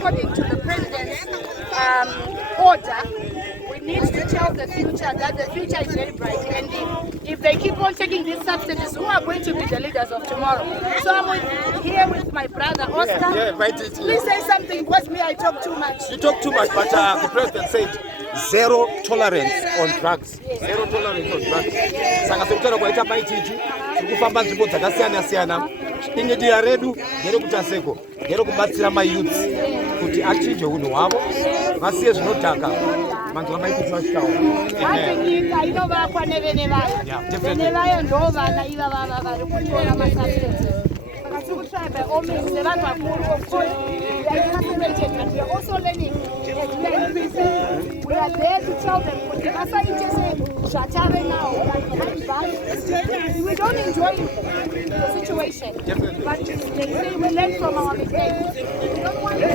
according to the president's order, we need to tell the future that the future is very bright, and if they keep on taking these substances, who are going to be the leaders of tomorrow? So I'm here with my brother Oscar. Yeah, Mai TT. Please say something, because me, I talk too much. You talk too much, but the president said zero tolerance on drugs. Zero tolerance on drugs. Saka sekutara kwaita Mai TT tikufamba nzvimbo dzakasiyana siyana. Inge dira redu ngere kutaseko, ngere kubatsira mayouth kuti achinje unhu hwavo, vasiye zvinodhaka. Manzwa Mai TT vasvikawo. Nyika inovakwa nevenevayo. Venevayo ndo vana ivava vari kutora masubstances. Saka tiri kutry by all means nevanhu vakuru, of course, we are incarcerated, but we are also learning to educate people. We are there to tell them kuti vasaite sezvatave nawo, we don't enjoy the situation, but they say we learn from our mistakes. We don't want to